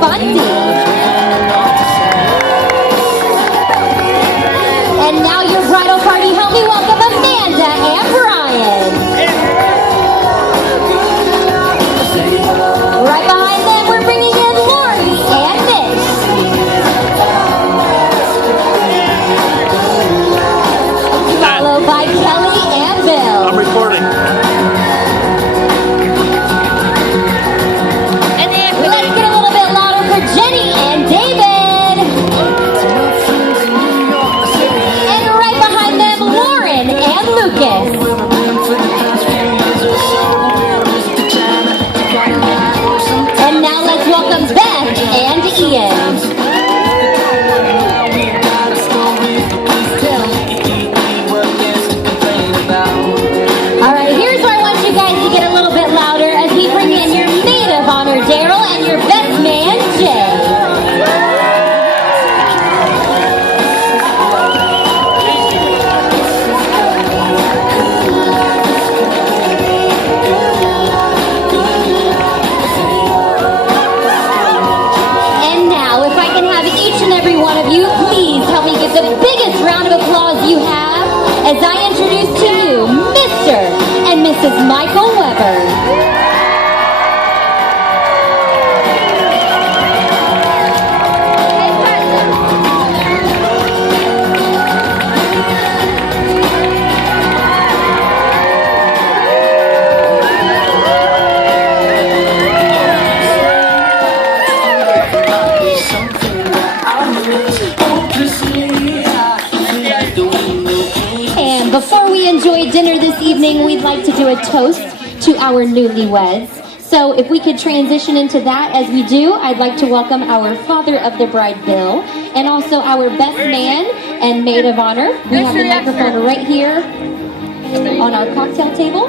Bundy. And now your bridal party, help me welcome Amanda and Brian. Right behind them, we're bringing in Lori and Mitch. Followed by Kelly and Bill. I'm recording. Let's get a little bit louder for Jenny and David. And right behind them, Lauren and Lucas. And now let's welcome Beth and Ian. All right, here's where I want you guys to get a little bit louder as we bring in your maid of honor, Daryl, and your best man, Jay. And now, if I can have each and every one of you, please help me give the biggest round of applause you have as I introduce to you Mr. and Mrs. Michael Weber. And before we enjoy dinner this evening, we'd like to do a toast to our newlyweds. So if we could transition into that as we do, I'd like to welcome our father of the bride, Bill, and also our best man and maid of honor. We have the microphone right here on our cocktail table.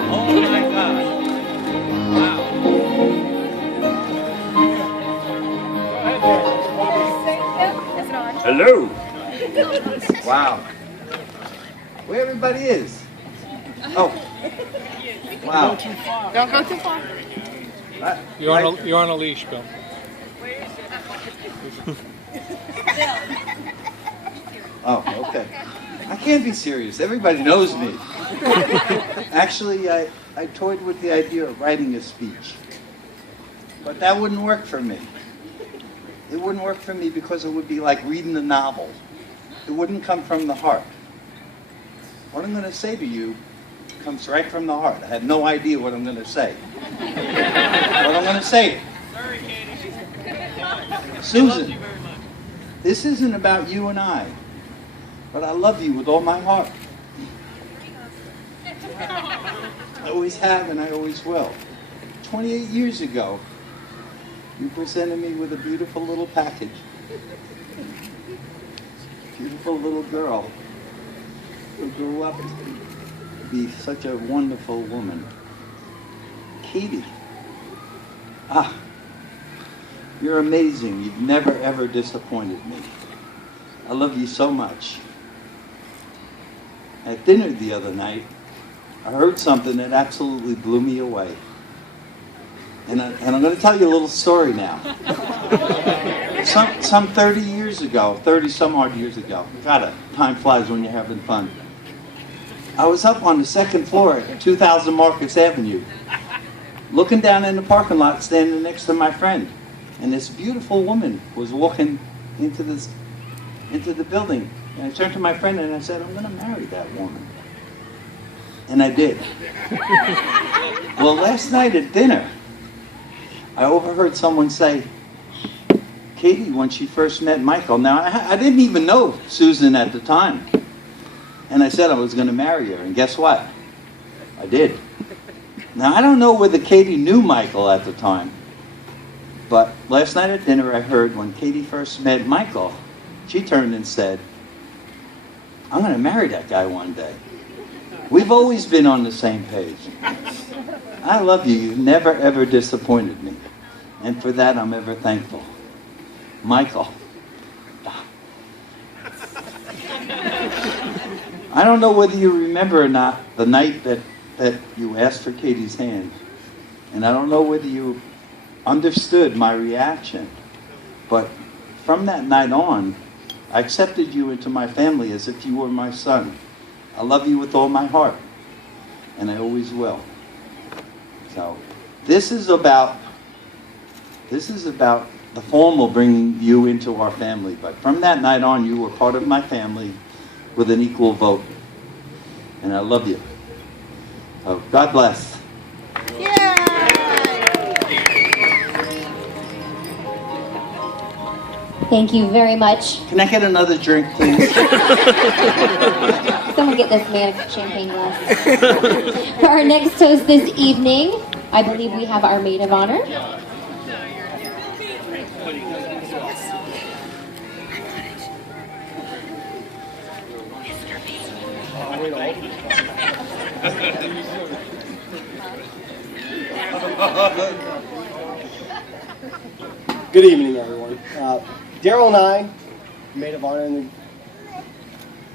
Hello. Wow. Where everybody is? Oh. Wow. Don't go too far. You're on a leash, Bill. Oh, okay. I can't be serious. Everybody knows me. Actually, I toyed with the idea of writing a speech. But that wouldn't work for me. It wouldn't work for me because it would be like reading a novel. It wouldn't come from the heart. What I'm going to say to you comes right from the heart. I have no idea what I'm going to say. What I'm going to say. Susan, this isn't about you and I, but I love you with all my heart. I always have and I always will. 28 years ago, you presented me with a beautiful little package. Beautiful little girl who grew up to be such a wonderful woman. Katie. Ah, you're amazing. You've never ever disappointed me. I love you so much. At dinner the other night, I heard something that absolutely blew me away. And I'm going to tell you a little story now. Some 30 years ago, 30 some odd years ago, God, time flies when you're having fun. I was up on the second floor at 2000 Marcus Avenue, looking down in the parking lot, standing next to my friend. And this beautiful woman was walking into the building. And I turned to my friend and I said, I'm going to marry that woman. And I did. Well, last night at dinner, I overheard someone say, Katie, when she first met Michael, now I didn't even know Susan at the time. And I said I was going to marry her, and guess what? I did. Now, I don't know whether Katie knew Michael at the time, but last night at dinner I heard when Katie first met Michael, she turned and said, I'm going to marry that guy one day. We've always been on the same page. I love you. You've never, ever disappointed me. And for that, I'm ever thankful. Michael. I don't know whether you remember or not the night that you asked for Katie's hand. And I don't know whether you understood my reaction. But from that night on, I accepted you into my family as if you were my son. I love you with all my heart, and I always will. So this is about the formal bringing you into our family. But from that night on, you were part of my family with an equal vote. And I love you. So God bless. Thank you very much. Can I get another drink, please? Someone get this man a champagne glass. For our next toast this evening, I believe we have our maid of honor. Good evening, everyone. Daryl and I, maid of honor and the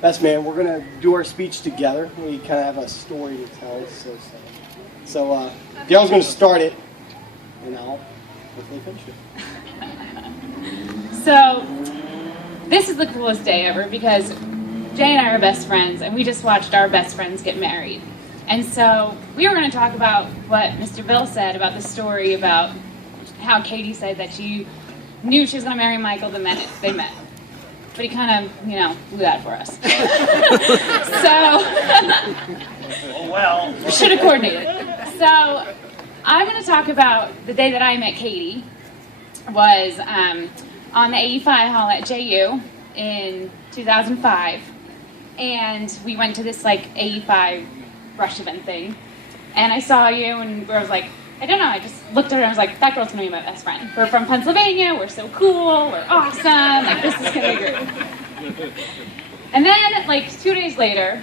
best man, we're going to do our speech together. We kind of have a story to tell. So Daryl's going to start it, and I'll hopefully finish it. So, this is the coolest day ever because Jay and I are best friends, and we just watched our best friends get married. And so, we were going to talk about what Mr. Bill said about the story about how Katie said that she knew she was going to marry Michael the minute they met. But he kind of, blew that for us. So, should have coordinated. So, I'm going to talk about the day that I met Katie. Was on the AE5 hall at JU in 2005, and we went to this AE5 rush event thing, and I saw you, and I was like, I don't know, I just looked at her and I was like, that girl's gonna be my best friend. We're from Pennsylvania, we're so cool, we're awesome, this is gonna be great. And then 2 days later,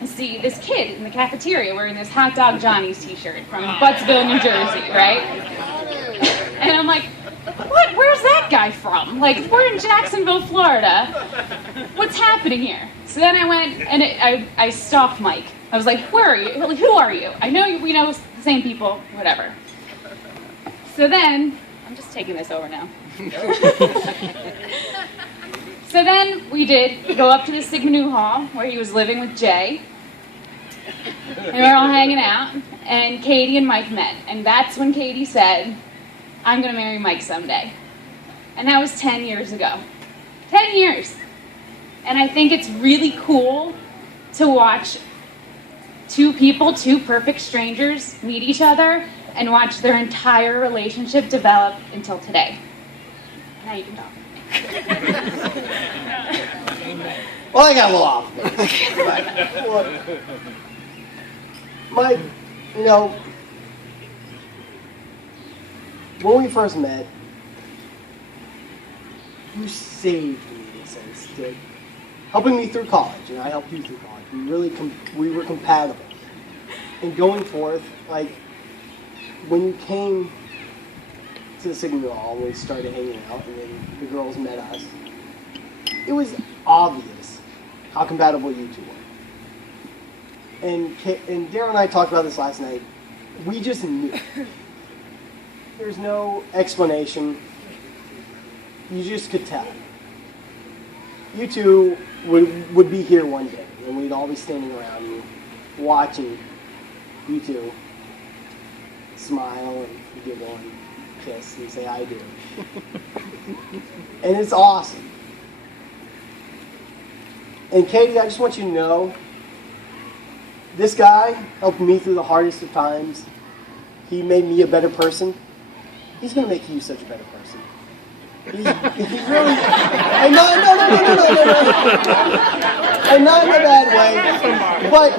I see this kid in the cafeteria wearing this Hot Dog Johnny's t-shirt from Buttsville, New Jersey, right? And I'm like, what? Where's that guy from? We're in Jacksonville, Florida. What's happening here? So then I went and I stalked Mike. I was like, where are you? Who are you? I know we know the same people, whatever. So then, I'm just taking this over now. So then we did go up to the Sigma Nu Hall where he was living with Jay. And we were all hanging out, and Katie and Mike met. And that's when Katie said, I'm going to marry Mike someday. And that was 10 years ago. 10 years. And I think it's really cool to watch two people, two perfect strangers, meet each other and watch their entire relationship develop until today. Now you can talk. Well, I got a little off. Mike, when we first met, you saved me in a sense, helping me through college, and I helped you through college. We were compatible. And going forth, when you came to the Sigma Nu Hall, and we started hanging out, and then the girls met us, it was obvious how compatible you two were. And Darren and I talked about this last night. We just knew. There's no explanation. You just could tell. You two would be here one day, and we'd all be standing around you, watching you two smile and giggle and kiss and say, I do. And it's awesome. And Katie, I just want you to know, this guy helped me through the hardest of times. He made me a better person. He's going to make you such a better person. He's really... And no. And not in a bad way. But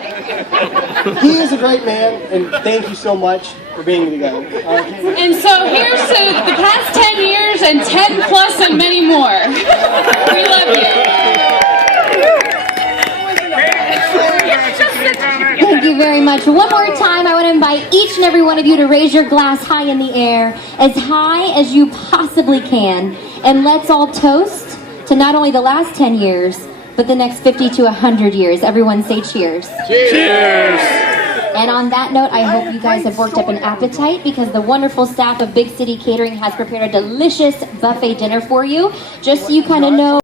he is a great man, and thank you so much for being together. And so here's to the past 10 years and 10 plus and many more. We love you. Thank you very much. One more time, I want to invite each and every one of you to raise your glass high in the air, as high as you possibly can. And let's all toast to not only the last 10 years, but the next 50 to 100 years. Everyone say cheers. Cheers. And on that note, I hope you guys have worked up an appetite because the wonderful staff of Big City Catering has prepared a delicious buffet dinner for you. Just so you kind of know